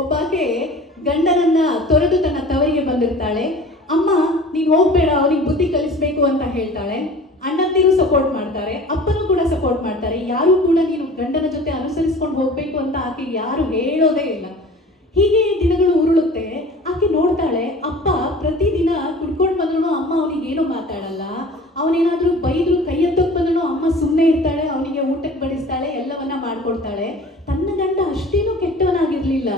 ಒಬ್ಬಾಕೆ ಗಂಡನನ್ನ ತೊರೆದು ತನ್ನ ತವರಿಗೆ ಬಂದಿರ್ತಾಳೆ. ಅಮ್ಮ ನೀನ್ ಹೋಗ್ಬೇಡ, ಅವನಿಗೆ ಬುದ್ಧಿ ಕಲಿಸ್ಬೇಕು ಅಂತ ಹೇಳ್ತಾಳೆ. ಅಣ್ಣಂದಿರು ಸಪೋರ್ಟ್ ಮಾಡ್ತಾರೆ, ಅಪ್ಪನೂ ಕೂಡ ಸಪೋರ್ಟ್ ಮಾಡ್ತಾರೆ. ಯಾರು ಕೂಡ ನೀನು ಗಂಡನ ಜೊತೆ ಅನುಸರಿಸ್ಕೊಂಡು ಹೋಗ್ಬೇಕು ಅಂತ ಆಕೆ ಯಾರು ಹೇಳೋದೇ ಇಲ್ಲ. ಹೀಗೆ ದಿನಗಳು ಉರುಳುತ್ತೆ. ಆಕೆ ನೋಡ್ತಾಳೆ, ಅಪ್ಪ ಪ್ರತಿದಿನ ಕುಡ್ಕೊಂಡು ಬಂದ್ರು ಅಮ್ಮ ಅವನಿಗೆ ಏನೂ ಮಾತಾಡಲ್ಲ. ಅವನೇನಾದ್ರೂ ಬೈದ್ರು ಕೈ ಎತ್ತಕ್ಕೆ ಬಂದ್ರು ಅಮ್ಮ ಸುಮ್ಮನೆ ಇರ್ತಾಳೆ, ಅವನಿಗೆ ಊಟಕ್ಕೆ ಬಡಿಸ್ತಾಳೆ, ಎಲ್ಲವನ್ನ ಮಾಡ್ಕೊಡ್ತಾಳೆ. ತನ್ನ ಗಂಡ ಅಷ್ಟೇನೂ ಕೆಟ್ಟವನಾಗಿರ್ಲಿಲ್ಲ,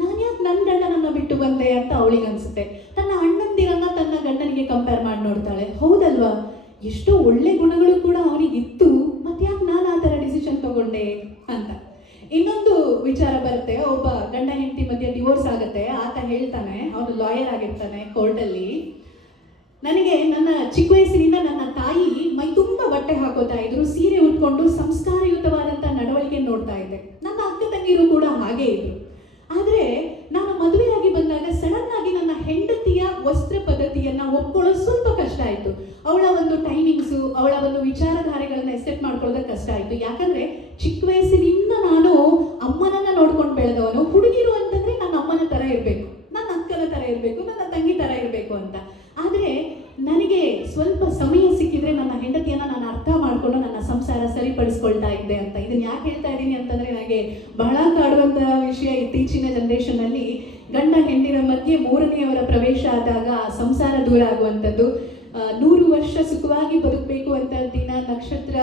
ನಾನು ಯಾಕೆ ನನ್ನ ಗಂಡನನ್ನ ಬಿಟ್ಟು ಬಂದೆ ಅಂತ ಅವಳಿಗೆ ಅನ್ಸುತ್ತೆ. ತನ್ನ ಅಣ್ಣಂದಿರನ್ನ ತನ್ನ ಗಂಡನಿಗೆ ಕಂಪೇರ್ ಮಾಡಿ ನೋಡ್ತಾಳೆ. ಹೌದಲ್ವಾ, ಎಷ್ಟೋ ಒಳ್ಳೆ ಗುಣಗಳು ಕೂಡ ಅವನಿಗಿತ್ತು, ಮತ್ತೆ ಯಾಕೆ ನಾನು ಆ ಥರ ಡಿಸಿಷನ್ ತಗೊಂಡೆ ಅಂತ. ಇನ್ನೊಂದು ವಿಚಾರ ಬರುತ್ತೆ. ಒಬ್ಬ ಗಂಡ ಹೆಂಡತಿ ಮಧ್ಯೆ ಡಿವೋರ್ಸ್ ಆಗುತ್ತೆ. ಆತ ಹೇಳ್ತಾನೆ, ಅವನು ಲಾಯರ್ ಆಗಿರ್ತಾನೆ ಕೋರ್ಟಲ್ಲಿ, ನನಗೆ ನನ್ನ ಚಿಕ್ಕ ವಯಸ್ಸಿನಿಂದ ನನ್ನ ತಾಯಿ ಮೈ ತುಂಬ ಬಟ್ಟೆ ಹಾಕೋತಾ ಇದ್ರು, ಸೀರೆ ಉಟ್ಕೊಂಡು ಸಂಸ್ಕಾರಯುತವಾದಂಥ ನಡವಳಿಕೆ ನೋಡ್ತಾ ಇದ್ದೆ. ನನ್ನ ಅಕ್ಕ ತಂಗಿರು ಕೂಡ ಹಾಗೇ ಇದ್ರು. ಆದರೆ ನಾನು ಮದುವೆಯಾಗಿ ಬಂದಾಗ ಸಡನ್ ಆಗಿ ನನ್ನ ಹೆಂಡತಿಯ ವಸ್ತ್ರ ಪದ್ಧತಿಯನ್ನ ಒಪ್ಕೊಳ್ಳೋದು ಸ್ವಲ್ಪ ಕಷ್ಟ ಆಯಿತು. ಅವಳ ಒಂದು ಟೈಮಿಂಗ್ಸು, ಅವಳ ಒಂದು ವಿಚಾರಧಾರೆಗಳನ್ನ ಎಕ್ಸೆಪ್ಟ್ ಮಾಡ್ಕೊಳ್ಳೋದಕ್ಕೆ ಕಷ್ಟ ಆಯಿತು. ಯಾಕಂದ್ರೆ ಚಿಕ್ಕ ವಯಸ್ಸಿನಿಂದ ನಾನು ಅಮ್ಮನನ್ನ ನೋಡ್ಕೊಂಡು ಬೆಳೆದವನು. ಹುಡುಗಿರು ಅಂತಂದ್ರೆ ನನ್ನ ಅಮ್ಮನ ಥರ ಇರಬೇಕು, ನನ್ನ ಅಕ್ಕನ ಥರ ಇರಬೇಕು, ನನ್ನ ತಂಗಿ ಥರ ಇರಬೇಕು ಅಂತ. ಆದರೆ ನನಗೆ ಸ್ವಲ್ಪ ಸಮಯ ಸಿಕ್ಕಿದ್ರೆ ನನ್ನ ಹೆಂಡತಿಯನ್ನ ನಾನು ಅರ್ಥ ಮಾಡಿಕೊಂಡು ನನ್ನ ಸಂಸಾರ ಸರಿಪಡಿಸ್ಕೊಳ್ತಾ ಇದ್ದೆ ಅಂತ. ಇದನ್ನ ಯಾಕೆ ಹೇಳ್ತಾ ಇದ್ದೀನಿ ಅಂತಂದ್ರೆ, ನನಗೆ ಬಹಳ ಕಾಡುವಂತಹ ವಿಷಯ. ಇತ್ತೀಚಿನ ಜನರೇಷನ್ ಅಲ್ಲಿ ಗಂಡ ಹೆಂಡಿನ ಮಧ್ಯೆ ಮೂರನೆಯವರ ಪ್ರವೇಶ ಆದಾಗ ಸಂಸಾರ ದೂರ ಆಗುವಂಥದ್ದು. 100 ವರ್ಷ ಸುಖವಾಗಿ ಬದುಕಬೇಕು ಅಂತ ದಿನ ನಕ್ಷತ್ರ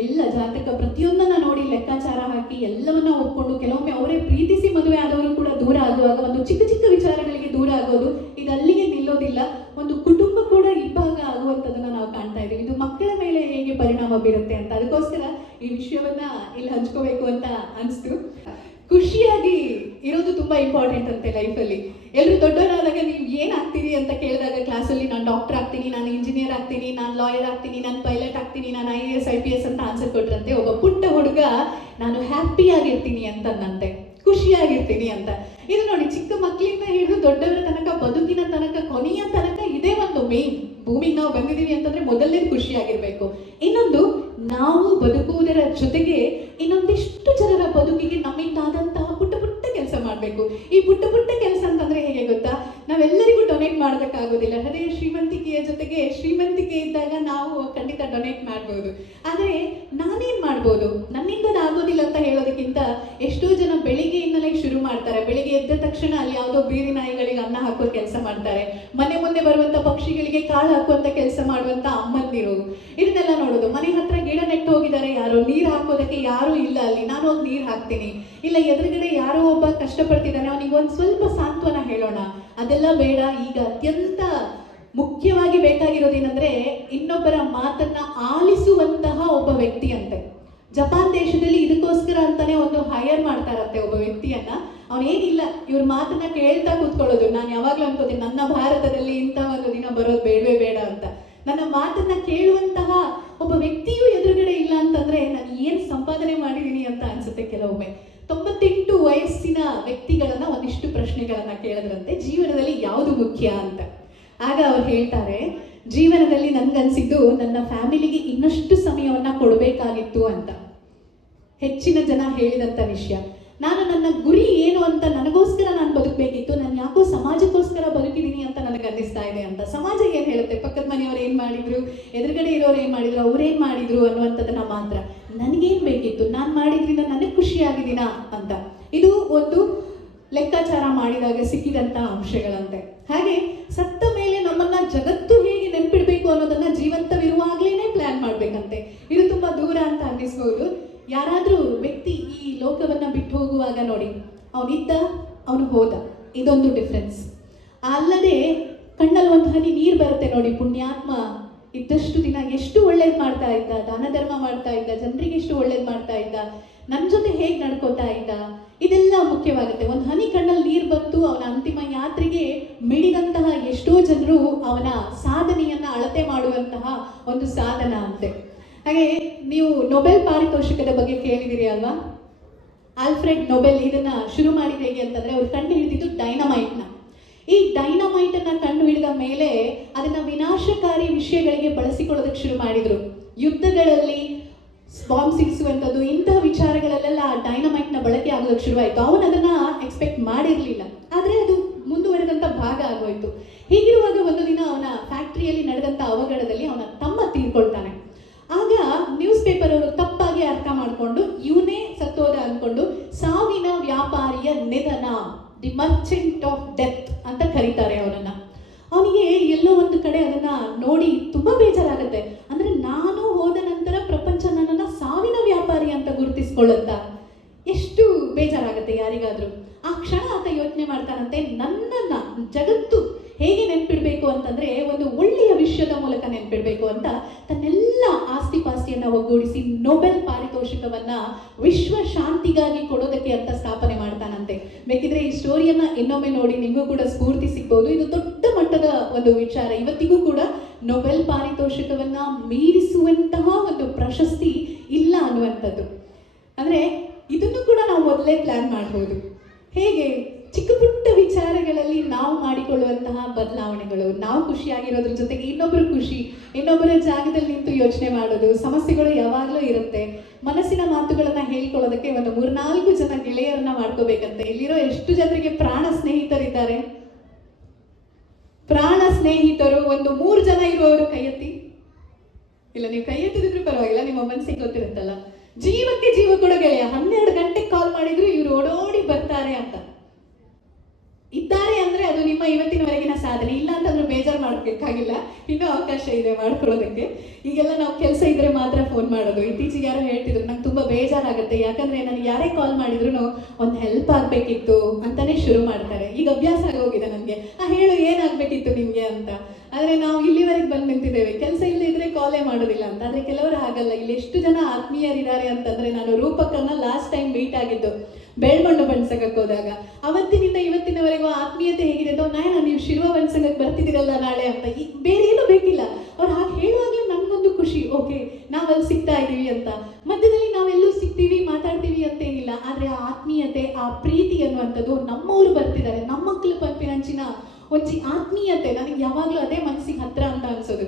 ಎಲ್ಲ ಜಾತಕ ಪ್ರತಿಯೊಂದನ್ನ ನೋಡಿ ಲೆಕ್ಕಾಚಾರ ಹಾಕಿ ಎಲ್ಲವನ್ನ ಒಪ್ಕೊಂಡು, ಕೆಲವೊಮ್ಮೆ ಅವರೇ ಪ್ರೀತಿಸಿ ಮದುವೆ ಆದವರು ಕೂಡ ದೂರ ಆಗುವಾಗ ಒಂದು ಚಿಕ್ಕ ಚಿಕ್ಕ ವಿಚಾರಗಳಿಗೆ ದೂರ ಆಗೋದು, ಇದು ಅಲ್ಲಿಗೆ ನಿಲ್ಲೋದಿಲ್ಲ. ಒಂದು ಕುಟುಂಬ ಕೂಡ ಇಬ್ಬಾಗ ಆಗುವಂಥದ್ದನ್ನ ನಾವು ಕಾಣ್ತಾ ಇದ್ದೀವಿ. ಇದು ಮಕ್ಕಳ ಮೇಲೆ ಹೇಗೆ ಪರಿಣಾಮ ಬೀರುತ್ತೆ ಅಂತ, ಅದಕ್ಕೋಸ್ಕರ ಈ ವಿಷಯವನ್ನ ಇಲ್ಲಿ ಹಂಚ್ಕೋಬೇಕು ಅಂತ ಅನಿಸ್ತು. ಖುಷಿಯಾಗಿ ಇರೋದು ತುಂಬಾ ಇಂಪಾರ್ಟೆಂಟ್ ಅಂತೆ ಲೈಫಲ್ಲಿ. ಎಲ್ಲರೂ ದೊಡ್ಡವರಾದಾಗ ನೀವು ಏನಾಗ್ತೀರಿ ಅಂತ ಕೇಳಿದಾಗ ಕ್ಲಾಸಲ್ಲಿ ನಾನು ಡಾಕ್ಟರ್ ಆಗ್ತೀನಿ, ನಾನು ಇಂಜಿನಿಯರ್ ಆಗ್ತೀನಿ, ನಾನು ಲಾಯರ್ ಆಗ್ತೀನಿ, ನಾನು ಪೈಲಟ್ ಆಗ್ತೀನಿ, ನಾನು IAS IPS ಅಂತ ಆನ್ಸರ್ ಕೊಟ್ರಂತೆ. ಒಬ್ಬ ಪುಟ್ಟ ಹುಡುಗ ನಾನು ಹ್ಯಾಪಿಯಾಗಿರ್ತೀನಿ ಅಂತಂದಂತೆ, ಖುಷಿಯಾಗಿರ್ತೀನಿ ಅಂತ. ಇದು ನೋಡಿ, ಚಿಕ್ಕ ಮಕ್ಕಳಿಂದ ಹಿಡಿದು ದೊಡ್ಡವರ ತನಕ, ಬದುಕಿನ ತನಕ, ಕೊನೆಯ ತನಕ ಇದೇ ಒಂದು ಮೇನ್. ಭೂಮಿಗೆ ನಾವು ಬಂದಿದ್ದೀವಿ ಅಂತಂದ್ರೆ ಮೊದಲನೇ ಖುಷಿಯಾಗಿರ್ಬೇಕು. ಇನ್ನೊಂದು, ನಾವು ಬದುಕುವುದರ ಜೊತೆಗೆ ಇನ್ನೊಂದಿಷ್ಟು ಜನರ ಬದುಕಿಗೆ ನಮ್ಮಿಂದಾದಂತಹ ಪುಟ್ಟ ಪುಟ್ಟ ಕೆಲಸ ಮಾಡಬೇಕು. ಈ ಪುಟ್ಟ ಪುಟ್ಟ ಕೆಲಸ ಅಂತಂದ್ರೆ ಹೇಗೆ ಗೊತ್ತಾ, ನಾವೆಲ್ಲರಿಗೂ ಡೊನೇಟ್ ಮಾಡೋದಕ್ಕಾಗೋದಿಲ್ಲ. ಅದೇ ಶ್ರೀಮಂತಿಕೆಯ ಜೊತೆಗೆ ಶ್ರೀಮಂತಿಕೆ ಇದ್ದಾಗ ನಾವು ಖಂಡಿತ ಡೊನೇಟ್ ಮಾಡ್ಬೋದು. ಆದರೆ ನಾನೇನ್ ಮಾಡ್ಬೋದು, ನನ್ನಿಂದ ಆಗೋದಿಲ್ಲ ಅಂತ ಹೇಳೋದಕ್ಕಿಂತ, ಎಷ್ಟೋ ಜನ ಬೆಳಿಗ್ಗೆಯಿಂದಲೇ ಶುರು ಮಾಡ್ತಾರೆ. ಬೆಳಿಗ್ಗೆ ಎದ್ದ ತಕ್ಷಣ ಅಲ್ಲಿ ಯಾವುದೋ ಬೀದಿ ನಾಯಿಗಳಿಗೆ ಅನ್ನ ಹಾಕೋ ಕೆಲಸ ಮಾಡ್ತಾರೆ, ಮನೆ ಮುಂದೆ ಬರುವಂತ ಪಕ್ಷಿಗಳಿಗೆ ಕಾಳು ಹಾಕುವಂತ ಕೆಲಸ ಮಾಡುವಂತ ಅಮ್ಮಂದಿರು, ಇದನ್ನೆಲ್ಲ ನೋಡೋದು. ಮನೆ ಹತ್ರ ಗಿಡ ನೆಟ್ಟು ಹೋಗಿದ್ದಾರೆ ಯಾರೋ, ನೀರು ಹಾಕೋದಕ್ಕೆ ಯಾರೂ ಇಲ್ಲ ಅಲ್ಲಿ, ನಾನು ಹೋಗಿ ನೀರು ಹಾಕ್ತೀನಿ. ಇಲ್ಲ, ಎದುರುಗಡೆ ಯಾರೋ ಒಬ್ಬ ಕಷ್ಟಪಡ್ತಿದ್ದಾನೆ, ಅವನಿಗೆ ಒಂದು ಸ್ವಲ್ಪ ಸಾಂತ್ವನ ಹೇಳೋಣ. ಅದೆಲ್ಲ ಬೇಡ. ಈಗ ಅತ್ಯಂತ ಮುಖ್ಯವಾಗಿ ಬೇಕಾಗಿರೋದೇನೆಂದ್ರೆ, ಇನ್ನೊಬ್ಬರ ಮಾತನ್ನ ಆಲಿಸುವಂತಹ ಒಬ್ಬ ವ್ಯಕ್ತಿ ಅಂತೆ. ಜಪಾನ್ ದೇಶದಲ್ಲಿ ಇದಕ್ಕೋಸ್ಕರ ಅಂತಾನೆ ಒಂದು ಹೈಯರ್ ಮಾಡ್ತಾರಂತೆ ಒಬ್ಬ ವ್ಯಕ್ತಿಯನ್ನ. ಅವನೇನಿಲ್ಲ, ಇವ್ರ ಮಾತನ್ನ ಕೇಳ್ತಾ ಕೂತ್ಕೊಳ್ಳೋದು. ನಾನು ಯಾವಾಗ್ಲೂ ಅನ್ಕೋತೀನಿ, ನನ್ನ ಭಾರತದಲ್ಲಿ ಇಂಥ ಒಂದು ದಿನ ಬರೋದು ಬೇಡವೇ ಬೇಡ ಅಂತ. ನನ್ನ ಮಾತನ್ನ ಕೇಳುವಂತಹ ಒಬ್ಬ ವ್ಯಕ್ತಿಯೂ ಎದುರುಗಡೆ ಇಲ್ಲ ಅಂತಂದ್ರೆ ನಾನು ಏನ್ ಸಂಪಾದನೆ ಮಾಡಿದೀನಿ ಅಂತ ಅನ್ಸುತ್ತೆ ಕೆಲವೊಮ್ಮೆ. 98 ವಯಸ್ಸಿನ ವ್ಯಕ್ತಿಗಳನ್ನ ಒಂದಿಷ್ಟು ಪ್ರಶ್ನೆಗಳನ್ನ ಕೇಳಿದ್ರಂತೆ, ಜೀವನದಲ್ಲಿ ಯಾವುದು ಮುಖ್ಯ ಅಂತ. ಆಗ ಅವ್ರು ಹೇಳ್ತಾರೆ, ಜೀವನದಲ್ಲಿ ನನ್ಗನ್ಸಿದ್ದು ನನ್ನ ಫ್ಯಾಮಿಲಿಗೆ ಇನ್ನಷ್ಟು ಸಮಯವನ್ನ ಕೊಡಬೇಕಾಗಿತ್ತು ಅಂತ. ಹೆಚ್ಚಿನ ಜನ ಹೇಳಿದಂತ ವಿಷಯ, ನಾನು ನನ್ನ ಗುರಿ ಏನು ಅಂತ ನನಗೋಸ್ಕರ ನಾನು ಬದುಕಬೇಕಿತ್ತು, ನಾನು ಯಾಕೋ ಸಮಾಜಕ್ಕೋಸ್ಕರ ಬದುಕಿದ್ದೀನಿ ಅಂತ ನನಗೆ ಅನ್ನಿಸ್ತಾ ಇದೆ ಅಂತ. ಸಮಾಜ ಏನ್ ಹೇಳುತ್ತೆ, ಪಕ್ಕದ ಮನೆಯವ್ರು ಏನ್ ಮಾಡಿದ್ರು, ಎದುರುಗಡೆ ಇರೋರು ಏನ್ ಮಾಡಿದ್ರು, ಅವ್ರೇನ್ ಮಾಡಿದ್ರು ಅನ್ನುವಂಥದ್ದನ್ನ ಮಾತ್ರ. ನನಗೇನ್ ಬೇಕಿತ್ತು, ನಾನು ಮಾಡಿದ್ರಿಂದ ನನಗೆ ಖುಷಿಯಾಗಿದ್ದೀನಾ ಅಂತ. ಇದು ಒಂದು ಲೆಕ್ಕಾಚಾರ ಮಾಡಿದಾಗ ಸಿಕ್ಕಿದಂತ ಅಂಶಗಳಂತೆ. ಹಾಗೆ ಸತ್ತ ಮೇಲೆ ನಮ್ಮನ್ನ ಜಗತ್ತು ಹೇಗೆ ನೆನ್ಪಿಡ್ಬೇಕು ಅನ್ನೋದನ್ನ ಜೀವಂತವಿರುವಾಗ್ಲೇನೆ ಪ್ಲಾನ್ ಮಾಡ್ಬೇಕಂತೆ. ಇದು ತುಂಬಾ ದೂರ ಅಂತ ಅನ್ನಿಸ್ಬೋದು. ಯಾರಾದ್ರೂ ವ್ಯಕ್ತಿ ಈ ಲೋಕವನ್ನ ಬಿಟ್ಟು ಹೋಗುವಾಗ ನೋಡಿ, ಅವನಿದ್ದ, ಅವನು ಹೋದ, ಇದೊಂದು ಡಿಫ್ರೆನ್ಸ್. ಅಲ್ಲದೆ ಕಣ್ಣಲ್ಲಿ ಒಂದು ಹನಿ ನೀರು ಬರುತ್ತೆ ನೋಡಿ, ಪುಣ್ಯಾತ್ಮ ಇದ್ದಷ್ಟು ದಿನ ಎಷ್ಟು ಒಳ್ಳೇದು ಮಾಡ್ತಾ ಇದ್ದ, ದಾನ ಧರ್ಮ ಮಾಡ್ತಾ ಇದ್ದ, ಜನರಿಗೆ ಎಷ್ಟು ಒಳ್ಳೇದು ಮಾಡ್ತಾ ಇದ್ದ, ನನ್ನ ಜೊತೆ ಹೇಗೆ ನಡ್ಕೋತಾ ಇದ್ದ, ಇದೆಲ್ಲ ಮುಖ್ಯವಾಗುತ್ತೆ. ಒಂದು ಹನಿ ಕಣ್ಣಲ್ಲಿ ನೀರು ಬಂತು, ಅವನ ಅಂತಿಮ ಯಾತ್ರೆಗೆ ಮಿಡಿದಂತಹ ಎಷ್ಟೋ ಜನರು ಅವನ ಸಾಧನೆಯನ್ನ ಅಳತೆ ಮಾಡುವಂತಹ ಒಂದು ಸಾಧನ ಅಂತೆ. ಹಾಗೆ ನೀವು ನೊಬೆಲ್ ಪಾರಿತೋಷಿಕದ ಬಗ್ಗೆ ಕೇಳಿದಿರಿ ಅಲ್ವಾ? ಆಲ್ಫ್ರೆಡ್ ನೊಬೆಲ್ ಇದನ್ನ ಶುರು ಮಾಡಿದ ಹೇಗೆ ಅಂತಂದ್ರೆ, ಅವ್ರು ಕಂಡು ಹಿಡಿದಿದ್ದು ಡೈನಮೈಟ್ನ. ಈ ಡೈನಮೈಟ್ ಅನ್ನ ಕಂಡು ಹಿಡಿದ ಮೇಲೆ ಅದನ್ನ ವಿನಾಶಕಾರಿ ವಿಷಯಗಳಿಗೆ ಬಳಸಿಕೊಳ್ಳೋದಕ್ಕೆ ಶುರು ಮಾಡಿದ್ರು. ಯುದ್ಧಗಳಲ್ಲಿ ಬಾಂಬ್ ಸಿಡಿಸುವಂಥದ್ದು ಇಂತಹ ವಿಚಾರಗಳಲ್ಲೆಲ್ಲ ಡೈನಮೈಟ್ನ ಬಳಕೆ ಆಗೋದಕ್ಕೆ ಶುರುವಾಯಿತು. ಅವನು ಅದನ್ನ ಎಕ್ಸ್ಪೆಕ್ಟ್ ಮಾಡಿರಲಿಲ್ಲ, ಆದರೆ ಅದು ಮುಂದುವರೆದಂಥ ಭಾಗ ಆಗೋಯ್ತು. ಹೀಗಿರುವಾಗ ಒಂದು ದಿನ ಅವನ ಫ್ಯಾಕ್ಟ್ರಿಯಲ್ಲಿ ನಡೆದಂಥ ಅವಘಡದಲ್ಲಿ ಅವನ ತಮ್ಮ ತೀರ್ಕೊಳ್ತಾನೆ. ಆಗ ನ್ಯೂಸ್ ಪೇಪರ್ ಅವರು ತಪ್ಪಾಗಿ ಅರ್ಥ ಮಾಡಿಕೊಂಡು ಇವನೇ ಸತ್ತೋದ ಅಂದ್ಕೊಂಡು ಸಾವಿನ ವ್ಯಾಪಾರಿಯ ನಿಧನ, ದಿ ಮರ್ಚೆಂಟ್ ಆಫ್ ಡೆತ್ ಅಂತ ಕರೀತಾರೆ ಅವನನ್ನ. ಅವನಿಗೆ ಎಲ್ಲೋ ಒಂದು ಕಡೆ ಅದನ್ನ ನೋಡಿ ತುಂಬಾ ಬೇಜಾರಾಗುತ್ತೆ. ಅಂದ್ರೆ ನಾನು ಹೋದ ನಂತರ ಪ್ರಪಂಚ ನನ್ನನ್ನ ಸಾವಿನ ವ್ಯಾಪಾರಿ ಅಂತ ಗುರುತಿಸ್ಕೊಳ್ಳುತ್ತಾ, ಎಷ್ಟು ಬೇಜಾರಾಗುತ್ತೆ ಯಾರಿಗಾದ್ರೂ. ಆ ಕ್ಷಣ ಆತ ಯೋಚನೆ ಮಾಡ್ತಾನಂತೆ, ನನ್ನನ್ನ ಜಗತ್ತು ಹೇಗೆ ನೆನ್ಪಿಡ್ಬೇಕು ಅಂತಂದ್ರೆ ಒಂದು ಒಳ್ಳೆಯ ವಿಷಯದ ಮೂಲಕ ನೆನ್ಪಿಡ್ಬೇಕು ಅಂತ ತನ್ನೆಲ್ಲ ಆಸ್ತಿ ಪಾಸ್ತಿಯನ್ನ ಒಗ್ಗೂಡಿಸಿ ನೊಬೆಲ್ ಪಾರಿತೋಷಿಕವನ್ನ ವಿಶ್ವ ಶಾಂತಿಗಾಗಿ ಕೊಡೋದಕ್ಕೆ ಅಂತ ಸ್ಥಾಪನೆ ಮಾಡ್ತಾನಂತೆ. ಬೇಕಿದ್ರೆ ಈ ಸ್ಟೋರಿಯನ್ನ ಇನ್ನೊಮ್ಮೆ ನೋಡಿ, ನಿಮಗೂ ಕೂಡ ಸ್ಫೂರ್ತಿ ಸಿಗ್ಬೋದು. ಇದು ದೊಡ್ಡ ಮಟ್ಟದ ಒಂದು ವಿಚಾರ. ಇವತ್ತಿಗೂ ಕೂಡ ನೊಬೆಲ್ ಪಾರಿತೋಷಿಕವನ್ನ ಮೀರಿಸುವಂತಹ ಒಂದು ಪ್ರಶಸ್ತಿ ಇಲ್ಲ ಅನ್ನುವಂಥದ್ದು. ಅಂದ್ರೆ ಇದನ್ನು ಕೂಡ ನಾವು ಮೊದಲೇ ಪ್ಲಾನ್ ಮಾಡ್ಬೋದು. ಹೇಗೆ ಚಿಕ್ಕ ಪುಟ್ಟ ವಿಚಾರಗಳಲ್ಲಿ ನಾವು ಮಾಡಿಕೊಳ್ಳುವಂತಹ ಬದಲಾವಣೆಗಳು, ನಾವು ಖುಷಿಯಾಗಿರೋದ್ರ ಜೊತೆಗೆ ಇನ್ನೊಬ್ಬರು ಖುಷಿ, ಇನ್ನೊಬ್ಬರ ಜಾಗದಲ್ಲಿ ನಿಂತು ಯೋಚನೆ ಮಾಡೋದು. ಸಮಸ್ಯೆಗಳು ಯಾವಾಗಲೂ ಇರುತ್ತೆ. ಮನಸ್ಸಿನ ಮಾತುಗಳನ್ನ ಹೇಳ್ಕೊಳ್ಳೋದಕ್ಕೆ ಒಂದು 3-4 ಜನ ಗೆಳೆಯರನ್ನ ಮಾಡ್ಕೋಬೇಕಂತೆ. ಇಲ್ಲಿರೋ ಎಷ್ಟು ಜನರಿಗೆ ಪ್ರಾಣ ಸ್ನೇಹಿತರಿದ್ದಾರೆ? ಪ್ರಾಣ ಸ್ನೇಹಿತರು ಒಂದು 3 ಜನ ಇರುವವರು ಕೈ ಎತ್ತಿ. ಇಲ್ಲ, ನೀವು ಕೈ ಎತ್ತಿದ್ರು ಪರವಾಗಿಲ್ಲ, ನಿಮ್ಮ ಮನಸ್ಸಿಗೆ ಗೊತ್ತಿರುತ್ತಲ್ಲ. ಜೀವಕ್ಕೆ ಜೀವ ಕೊಡೋ ಗೆಳೆಯ 12 ಗಂಟೆಗೆ ಕಾಲ್ ಮಾಡಿದ್ರು ಇವ್ರು ಓಡೋಡಿ ಬರ್ತಾರೆ ಅಂತ ಇದ್ದಾರೆ ಅಂದ್ರೆ ಅದು ನಿಮ್ಮ ಇವತ್ತಿನವರೆಗಿನ ಸಾಧನೆ. ಇಲ್ಲ ಅಂತಂದ್ರೆ ಬೇಜಾರು ಮಾಡ್ಬೇಕಾಗಿಲ್ಲ, ಇನ್ನೂ ಅವಕಾಶ ಇದೆ ಮಾಡ್ಕೊಳ್ಳೋದಕ್ಕೆ. ಈಗೆಲ್ಲ ನಾವು ಕೆಲಸ ಇದ್ರೆ ಮಾತ್ರ ಫೋನ್ ಮಾಡೋದು. ಇತ್ತೀಚೆಗೆ ಯಾರೋ ಹೇಳ್ತಿದ್ರು, ನಂಗೆ ತುಂಬಾ ಬೇಜಾರಾಗುತ್ತೆ, ಯಾಕಂದ್ರೆ ನನಗೆ ಯಾರೇ ಕಾಲ್ ಮಾಡಿದ್ರು ಒಂದು ಹೆಲ್ಪ್ ಆಗ್ಬೇಕಿತ್ತು ಅಂತಾನೆ ಶುರು ಮಾಡ್ತಾರೆ. ಈಗ ಅಭ್ಯಾಸ ಆಗೋಗಿದೆ ನನಗೆ. ಹೇಳು, ಏನಾಗ್ಬೇಕಿತ್ತು ನಿಮ್ಗೆ ಅಂತ. ಆದ್ರೆ ನಾವು ಇಲ್ಲಿವರೆಗೆ ಬಂದು ನಿಂತಿದ್ದೇವೆ, ಕೆಲಸ ಇಲ್ಲದೆ ಇದ್ರೆ ಕಾಲೇ ಮಾಡೋದಿಲ್ಲ ಅಂತ. ಆದ್ರೆ ಕೆಲವರು ಹಾಗಲ್ಲ. ಇಲ್ಲಿ ಎಷ್ಟು ಜನ ಆತ್ಮೀಯರಿದ್ದಾರೆ ಅಂತಂದ್ರೆ, ನಾನು ರೂಪಕನ್ನ ಲಾಸ್ಟ್ ಟೈಮ್ ಮೀಟ್ ಆಗಿದ್ದು ಬೆಳ್ಮಣ್ಣು ಬಣ್ಸಕಕ್ಕೆ ಹೋದಾಗ. ಅವತ್ತಿನಿಂದ ಇವತ್ತಿನವರೆಗೂ ಆತ್ಮೀಯತೆ ಹೇಗಿದೆ ಅಂತ, ನೀವು ಶಿರುವ ಬಣ್ಸಂಗಕ್ಕೆ ಬರ್ತಿದ್ದೀರಲ್ಲ ನಾಳೆ ಅಂತ. ಬೇರೆ ಏನು ಬೇಕಿಲ್ಲ. ಅವ್ರು ಹಾಗೆ ಹೇಳುವಾಗಲೇ ನನಗೊಂದು ಖುಷಿ, ಓಕೆ ನಾವಲ್ಲಿ ಸಿಗ್ತಾ ಇದ್ದೀವಿ ಅಂತ. ಮಧ್ಯದಲ್ಲಿ ನಾವೆಲ್ಲೂ ಸಿಗ್ತೀವಿ ಮಾತಾಡ್ತೀವಿ ಅಂತೇನಿಲ್ಲ, ಆದ್ರೆ ಆ ಆತ್ಮೀಯತೆ, ಆ ಪ್ರೀತಿ ಅನ್ನುವಂಥದ್ದು, ನಮ್ಮವರು ಬರ್ತಿದ್ದಾರೆ, ನಮ್ಮ ಮಕ್ಕಳು ಪಂಪಿನಂಚಿನ ಒಂಚಿ ಆತ್ಮೀಯತೆ ನನಗೆ ಯಾವಾಗಲೂ ಅದೇ ಮನಸ್ಸಿಗೆ ಹತ್ರ ಅಂತ ಅನ್ಸೋದು.